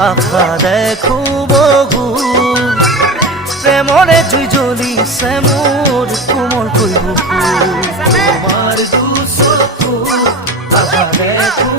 আশা দেখো বহু প্রেমৰে জুই জ্বলিছে মোৰ কোমল কৈ বুকু তোমাৰ দুচকু আশা দেখো